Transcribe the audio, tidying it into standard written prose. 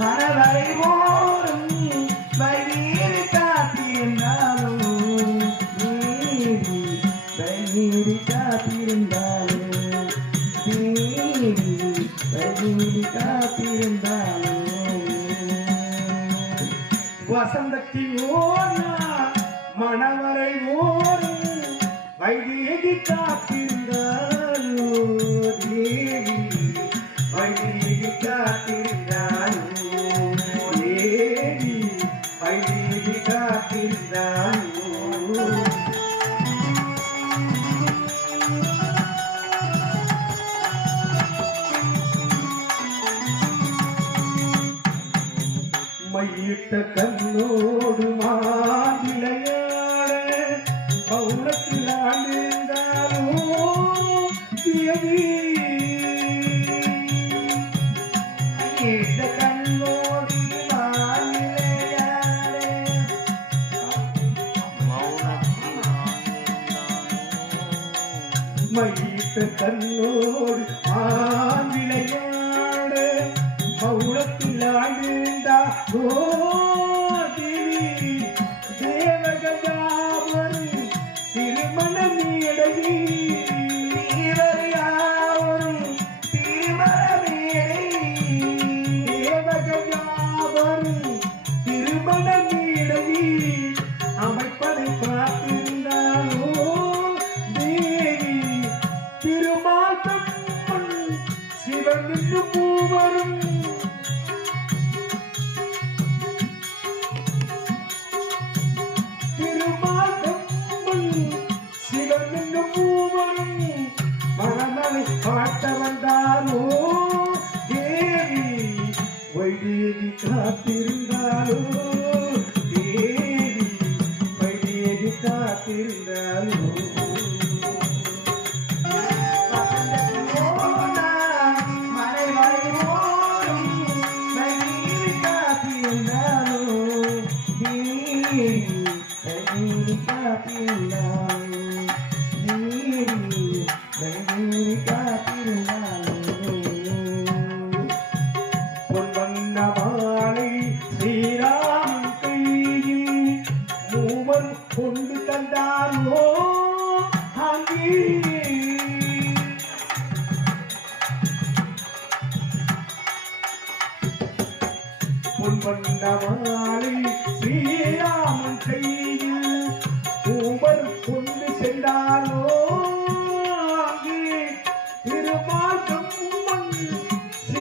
மனவரை ஓரும் வயிறு காத்திருந்தாலும் வயிறு காத்திருந்தாலும் வயிறு காத்திருந்தாலும் வசந்தத்தின் ஓர் மனவரை ஓரும் வைதேகி காத்திருந்தாலோ தேவி வைதேகி காத்திருந்தாலோ தேவி வைதேகி காத்திருந்தாலோ மையிட்ட கண்ணோடு மாவிளையாட பௌளத்தில் ஆழ்ந்தாலோ தேவி மையிட்ட கண்ணோடு மாவிளையாட மையிட்ட கண்ணோடு மாவிளையாட பௌளத்தில் ஆழ்ந்தாலோ தேவி தேவகஜாவர் திருமண மேடை யாவரும் திருமண மேடை தேவகஜாவர் திருமண மேடை அமைப்பதை பார்த்திருந்தாலோ தேவி திருமால் சிவன் என்று பூவரும் பாட்ட வந்தாலோ தேவி வைதேகி காத்திருந்தாலோ தேவி வைதேகி காத்திருந்தாலோ மலை வரைவோரும் வைதேகி காத்திருந்தாலோ தேவி வைதேகி காத்திருந்தாலோ தேவி பொன்வண்ணமாலை ஸ்ரீராம் கையில் மூவர் கொண்டு தந்தாலோ அங்கே பொன்வண்ணமாலை ஸ்ரீராம்